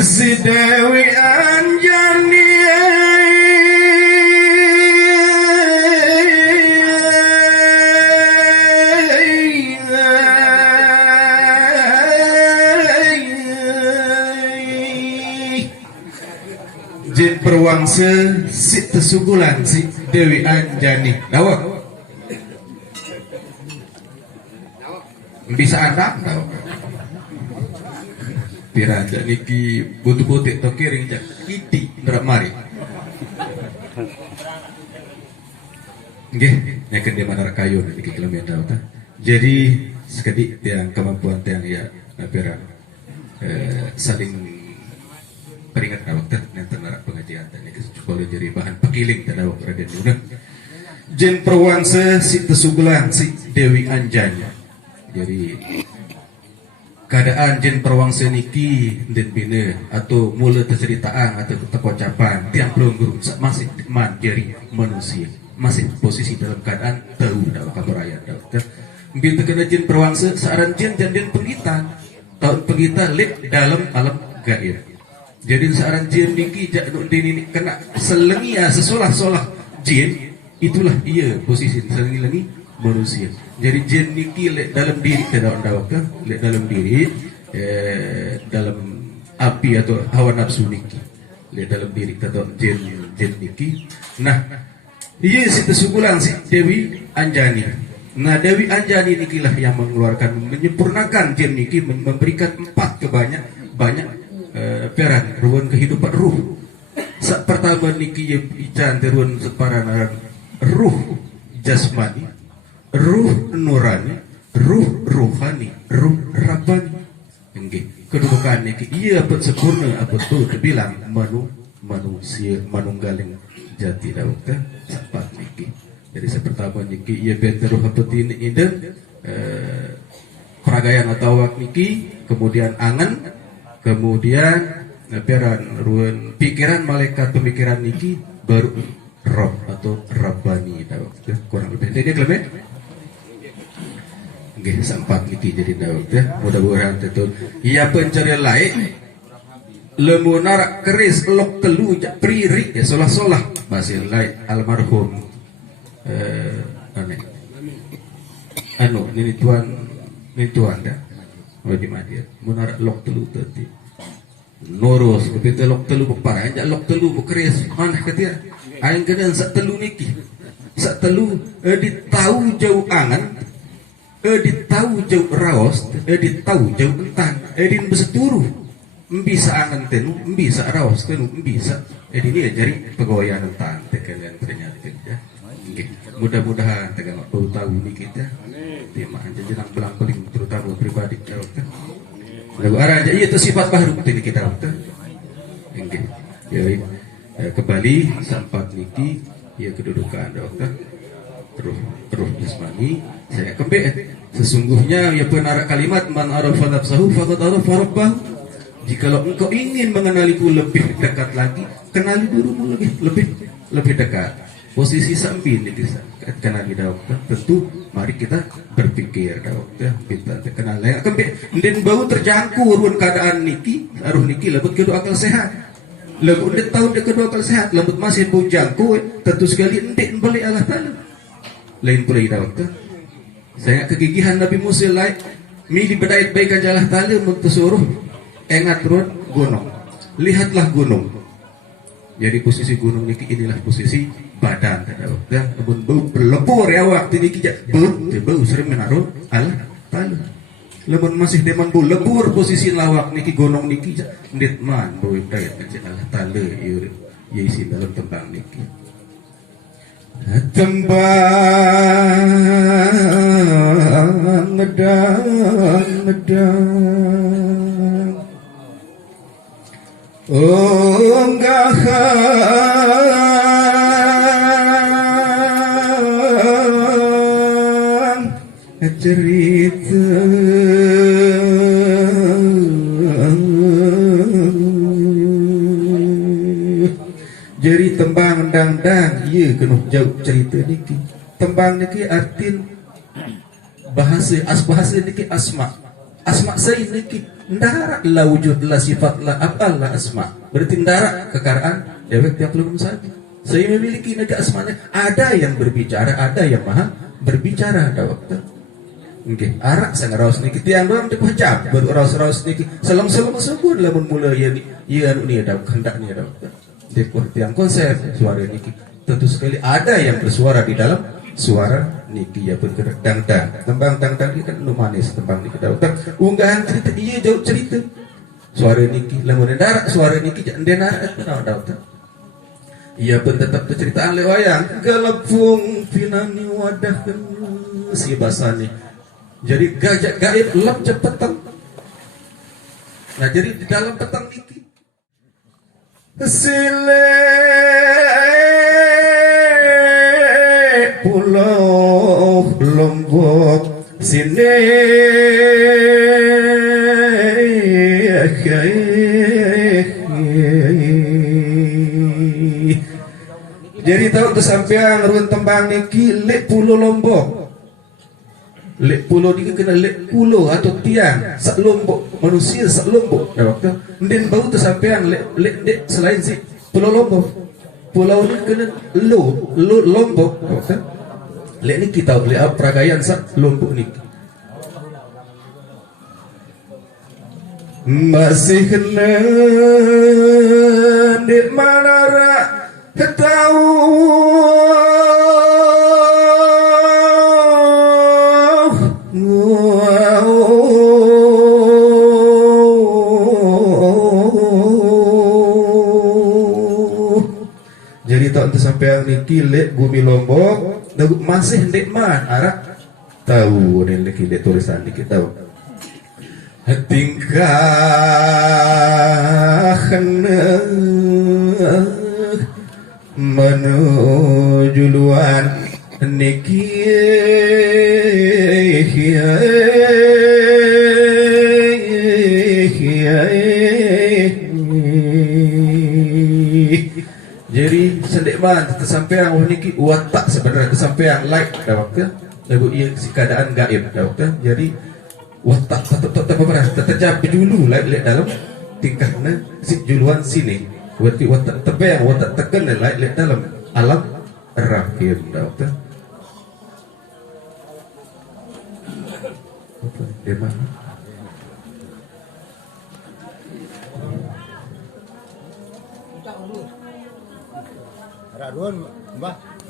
Si Dewi Anjani Jin Perwangsa si tesugulan si Dewi Anjani dawak bisa anak dawak piranda niki butuh putih to kiring jak kiti ndrak mari nggih nyakeun di mana kayu niki kilometer ta jadi sekedi tiang kemampuan tiang ya pirang saling peringat awak teh nanti narak pengajian teh niki supaya jadi bahan pekiling teh awak Raden Luna Jen Perwangsa si tesugulan si Dewi Anjani jadi keadaan Jen Perwangsa niki den bina atau mula terceritaan atau terkocapan tiang pelung guru masih man jadi manusia masih posisi dalam keadaan tahu dalam kabaraya dalam bintu kena Jen Perwangsa searan Jen dan den penggitan tahun penggitan lek dalam alam gaib jadi searan Jen niki jak den ini kena selengia sesolah-solah Jen itulah ia posisi selengi-lengi manusia. Jadi Jen niki lek dalam diri tidak dawak lek dalam diri dalam api atau hawa nafsu niki lek dalam diri kita Jen niki. Nah, ia si tesugulan si Dewi Anjani. Nah, Dewi Anjani nikilah yang mengeluarkan menyempurnakan Jen niki memberikan 4 banyak peran ruang kehidupan ruh. Sak pertama niki ia ican terun separanan ruh jasmani, ruh nurani, ruh rohani, ruh rabbani. Nggih, kedudukan niki iya apa sempurna apa tu dibilang manusia manunggaling jati dawuh teh sapat niki. Jadi sepertama niki iya bete ruh apa tini iden peragayan atau wak niki, kemudian angan, kemudian peran ruan pikiran malaikat pemikiran niki baru roh atau rabbani dawuh teh kurang lebih. Jadi lebih nggih sampat niki jadi dawuh teh mudah-mudahan tetun iya pencari lain lemunar keris lok telu jak priri ya solah-solah masih lain almarhum ini tuan dah di Madiun munar lok telu tadi Noros begitu lok telu beparah jak lok telu bekeris mana ketia aing kedan sak telu niki sak telu ditahu jauh angan ditahu jauh raos ditahu jauh entan din beseturu bisa angan tenu bisa raos tenu bisa ini ya jadi pegoyan entan kalian ternyata ya nggih mudah-mudahan tegang tahu niki kita tema aja jenang belang-beling terutama pribadi kita lagu arah aja itu sifat baru ini kita nggih jadi kembali sampat niki ya kedudukan dokter terus jasmani saya kembali sesungguhnya ya benar kalimat man arafa nafsahu faqad arafa rabbahu jikalau engkau ingin mengenaliku lebih dekat lagi kenali dirimu lebih dekat posisi sambil ini bisa kenali dokter tentu mari kita berpikir dokter kita kenal ya kembali dan bau terjangkau ruang keadaan niki aruh niki lebut kedua akal sehat lebut de tahun de kedua akal sehat lebut masih bau jangkau tentu sekali endik balik Allah Ta'ala lain pula dokter saya kegigihan Nabi Musa lain mi dibedait baikan Allah Ta'ala mentesuruh engat ruang gunung lihatlah gunung jadi posisi gunung niki inilah posisi badan dan kebun bau berlepur ya waktu niki bau sering menaruh Allah Ta'ala lemon masih deman bau lebur posisi lawak niki gunung niki ndit man bau dayat kaji Allah Ta'ala ya isi dalam tembang niki tembang ngedang oh enggak cerita jadi tembang dang-dang iya kena jauh cerita niki tembang niki artin bahasa niki asma saya niki Ndara la wujud la sifat la apa la asma. Berarti ndara kekaraan dewek tiap belum saja. Saya memiliki naga asmanya. Ada yang berbicara, ada yang maha berbicara ada waktu. Oke, arak sang raus niki tiang doang depoh jam baru raus niki selam sebut lamun mula ya anu ni ada kehendak ni ada depoh tiang konser suara niki tentu sekali ada yang bersuara di dalam suara niki ya pun kedang tembang tang ini kan nu manis tembang niki dah unggahan cerita iya jauh cerita suara niki lamun darat suara niki jangan ada iya pun tetap cerita lewayang galapung pinani wadah si basani. Jadi gajah gaib lem petang. Nah jadi di dalam petang niki sile pulau Lombok sini jadi tahu kesampean ruang tembang niki lek pulau Lombok. Lek pulau ini kena lek pulau atau tiang sak Lombok manusia sak Lombok dah waktu ndin bau tersampean lek dek selain si pulau Lombok pulau ini kena Lombok waktu lek ni kita boleh peragaian sak Lombok ni masih kena dek mana rak tahu jadi tak sampai yang niki lek bumi Lombok masih ndek man arak tahu nih niki lek tulisan dikit tahu tingkah menuju luar niki jadi sendekman tersampaian niki watak sebenarnya tersampaian like dah waktu lagu ia si keadaan gaib dah waktu jadi watak tetap beras terjadi dulu like dalam tingkahnya si juluan sini berarti watak terbayang watak tekan like dalam alam rahim dah waktu di mana Raduan, Mbah.